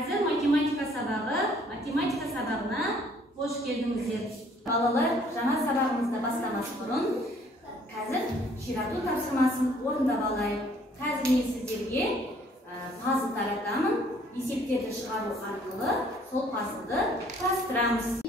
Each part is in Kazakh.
Қазір математика сабағына қош келдіңіздер. Балалар, жаңа сабағымызды бастамас бұрын қазір ширату тапсырмасын орындап алайық. Қазір мен сіздерге пазл таратамын. Есептерді шығару арқылы сол пазлды құрастырамыз.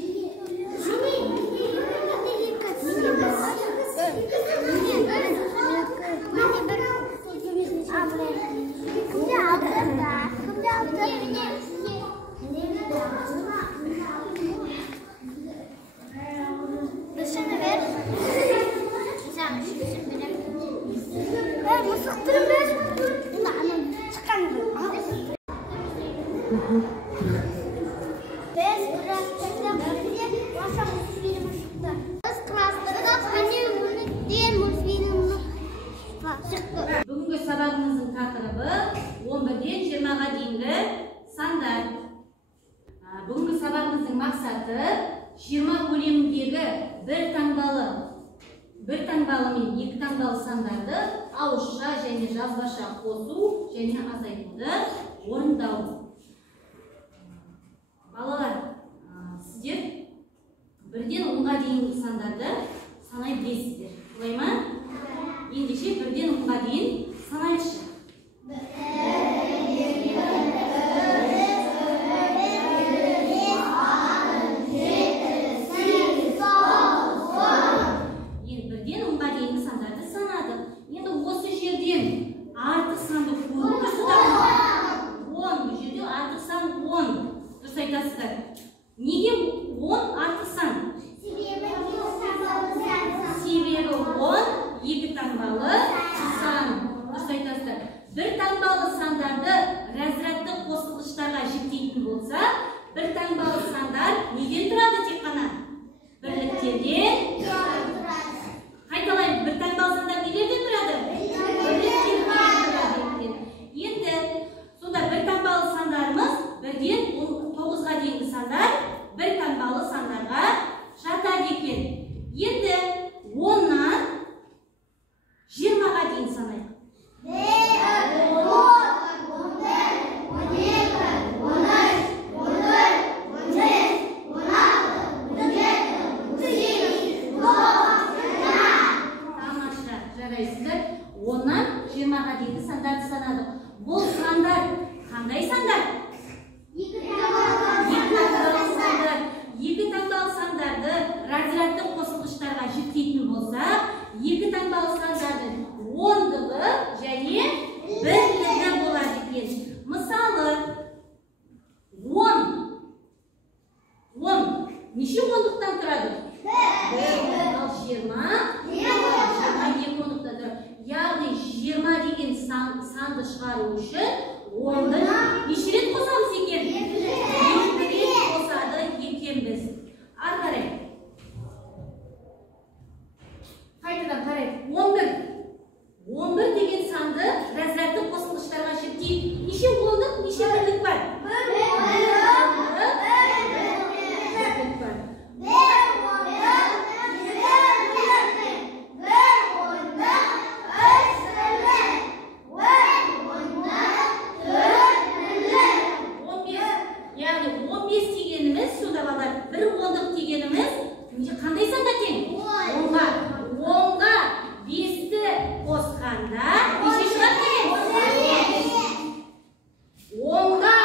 Бүгінгі сабағымыздың тақырыбы 11-ден 20-ға дейінгі сандар. Бүгінгі сабағымыздың мақсаты 20 көлеміндегі бір таңбалы мен екі таңбалы сандарды ауызша және жазбаша қосу және азайтуды орындау. Балалар, сіздер 1-ден 10-ға дейінгі сандарды санай білесіздер. Олай ма? Ендеше 1-ден 10-ға дейін санайықшы. Неге 10 артық сан? Себебі 10 екі таңбалы сан. Дұрыс айтасыздар. Бір таңбалы сандарды разрядты қосылғыштарға жіктейтін болса, бір таңбалы сандар неден тұрады тек қана? Бірліктерден тұрады. Қайталаймын, бір таңбалы сандар неден тұрады? Бірліктерден тұрады. Енді сонда бір таңбалы сандарымыз 1-ден 9-ға дейінгі сандар бір таңбалы сандарға жатады екен. Енді 10-нан 20-ға дейін санайық. 1, 10, 11, 10-нан 20-ға дейінгі сандарды санадық. Бұл сандар қандай сандар? Екі таңбалы сандарды разрядты қосылғыштарға жіктейтін болса, екі таңбалы сандардың ондығы және бірлігі болады екен. Мысалы, 10 неше ондықтан тұрады? 1, ал 20 2 ондықтан тұрады. Яғни 20 деген санды шығару үшін 10-ды неше рет қосамыз екен? 2 рет қосады екенбіз. Ары қарай. Қайтадан қарайық. 11 деген санды разрядты қосылғыштарға жіктейік. Неше ондық, неше бірлік бар? Бірлік бар. Қандай санда тең? 10-ға 5-ті қосқанда неше шығады деген? 10-ға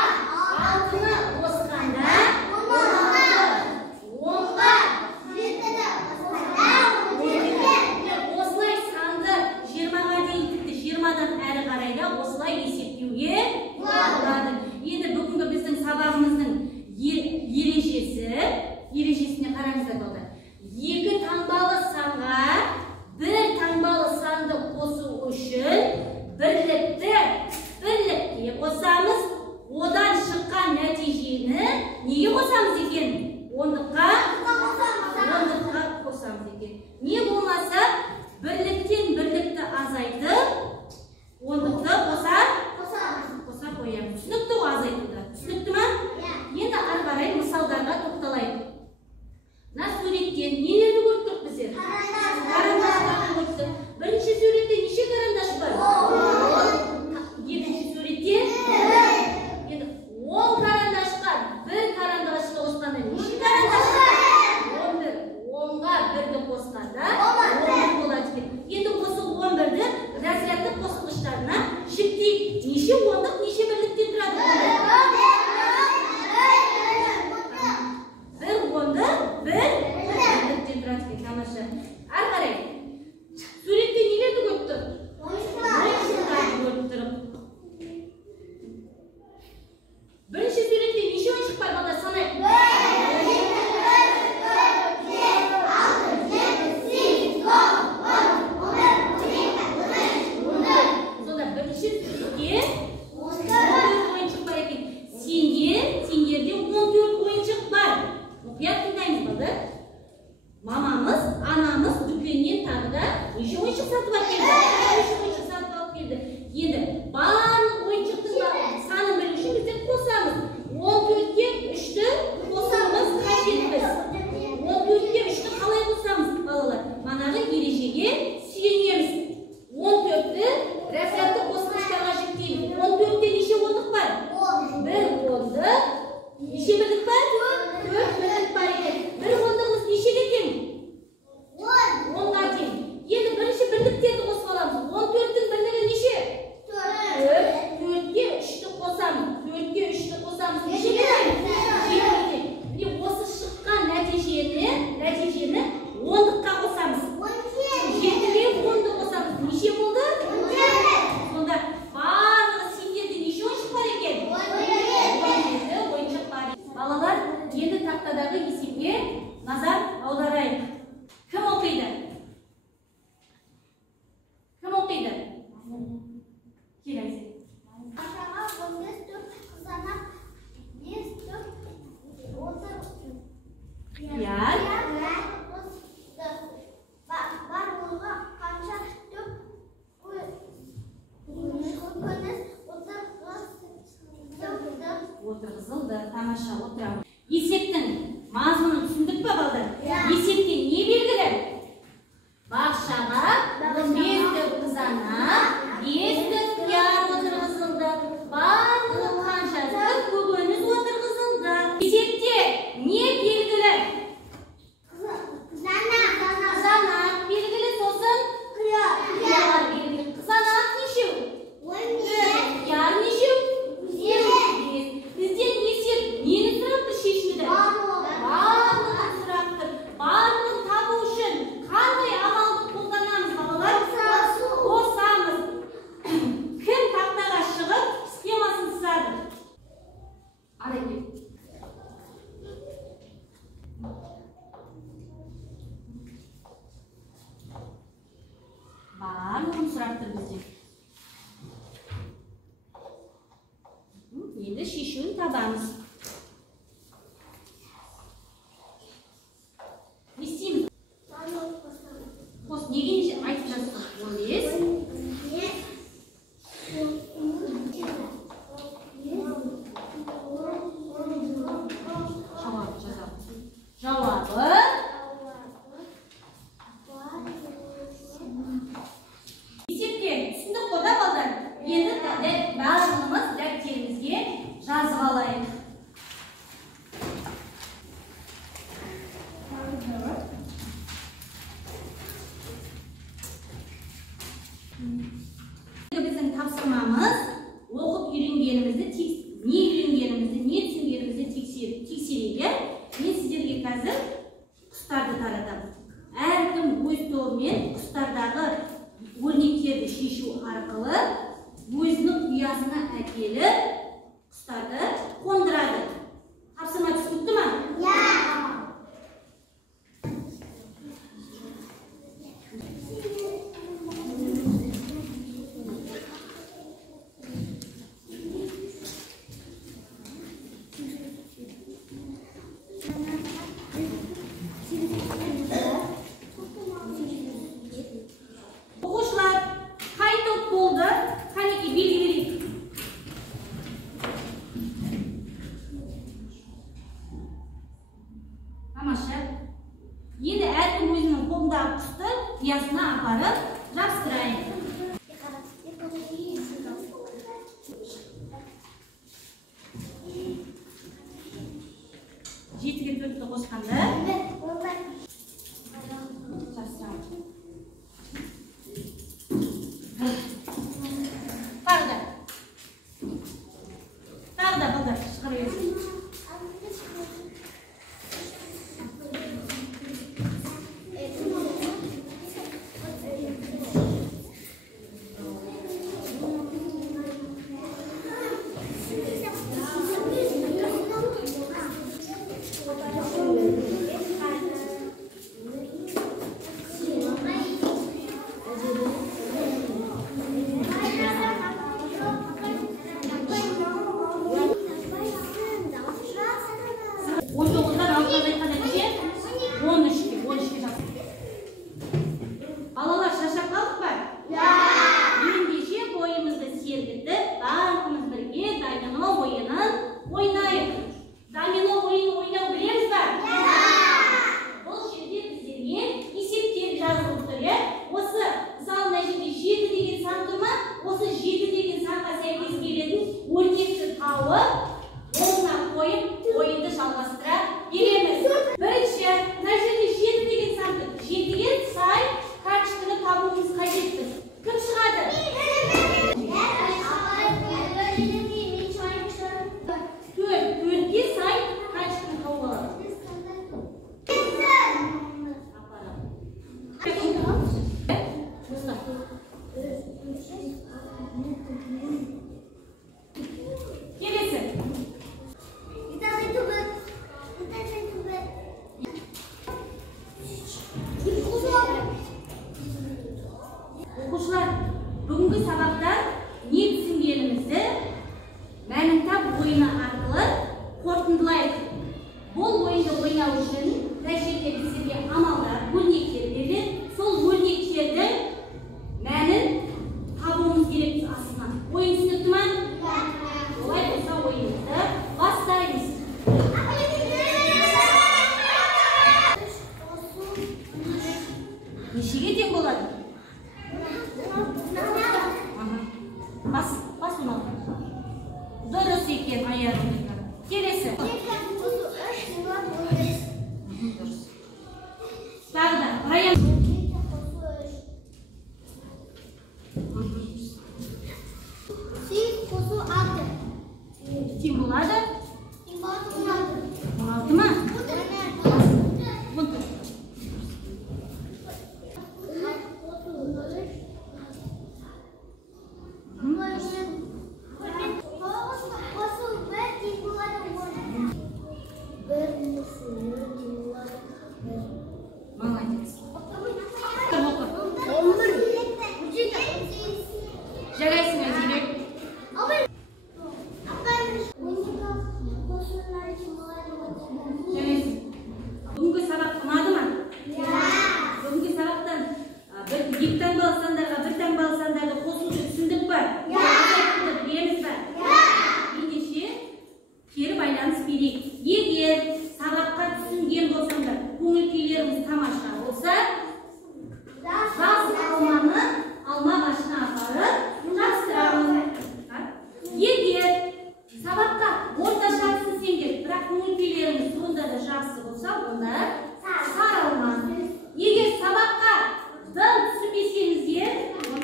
ойыншық сатып алып келді. Ойыншық сатып алып келді. Енді барлық ойыншықтың санын білу үшін біздер қосамыз. 14-ке 3-ті қосамыз қажет біз. 14-ке 3-ті қалай қосамыз, балалар? Манағы ережеге сүйенеміз. 14-ті разрядты қосқыштарға жіктейміз. 14-те неше ондық бар? 1 ондық. Неше бірлік бар? 4 бірлік бар екен. 1 ондығымыз нешеге тең? 10-ға тең. Енді бірінші бірліктерді қосып аламыз. 14-тің бірлігі неше? 4-ке 3-ті қосамыз. 4-ке 3-ті қосамыз. Нешеге тең? 7-ге. Міне осы шыққан нәтижені 10-дыққа қосамыз. 7-ге 10-ды қосамыз. Неше болды? 17. Сонда барлығы сендерде неше ойыншық бар екен? 17 ойыншық бар. Балалар, енді тақтадағы есепке назар аударайық. Кім оқиды? Кім оқиды? Кел Айзек. Ашаға 15 түп, қызана 5 түп, 30 барлығы қанша түп отырғызылды. Тамаша, отырамыз. Есептің мазмұнын түсіндік пе, балдар? Есепте не белгілі? Бақшаға 15 түп қызанақ, 5 түп қияр отырғызылды. Барлығы қанша түп көкөніс отырғызылды. Есепте не белгілі? Қызанақ белгілі, сосын қияр белгілі. Қызанақ нешеу? 14. Қияр нешеу? 5. Бізден есеп нені сұрап тұр шешуді? Барлығын сұрап тұр. Барлығын табу үшін қандай амалды қолданамыз, балалар? Қосамыз. Кім тақтаға шығып схемасын сызады? Арекет. Барлығын сұрап тұр бізден. Енді шешуін табамыз. Не істейміз? Қос, неге айтып жатсың? 15. Жауабы жазамыз. Жауабы есепке түсіндік қой да, балдар? Енді барлығымыз дәптерімізге жазып алайық. Біздің тапсырмамыз оқып үйренгенімізді, не үйренгенімізді, не түсінгенімізді тексерейік. Мен сіздерге қазір құстарды таратамын. Әркім өз тобымен құстардағы өрнектерді шешу арқылы өзінің ұясына әкеліп құстарды қондырады. Тапсырма түсінікті ме? Оқушылар, қай топ болды? Қанеке белгі берейік.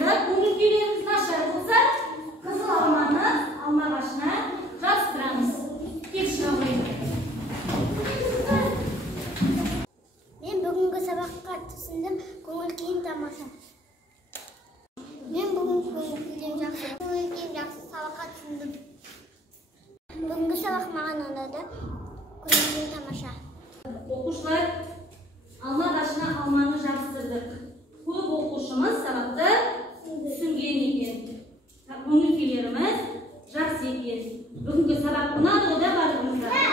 анда көңіл күйлеріңіз нашар болса, қызыл алманы алма ағашына жабыстырамыз. Кел шыға қойыңыз. Мен бүгінгі сабаққа түсіндім, көңіл күйім тамаша. Мен бүгін көңіл күйім жақсы, сабаққа түсіндім. Бүгінгі сабақ маған ұнады, көңіл күйім тамаша. Оқушылар, алма ағашына алманы жабыстырдық. Көп оқушымыз сабақты түсінген екен. Көңіл күйлеріміз жақсы екен. Бүгінгі сабақ ұнады ғой да барлығыңызға?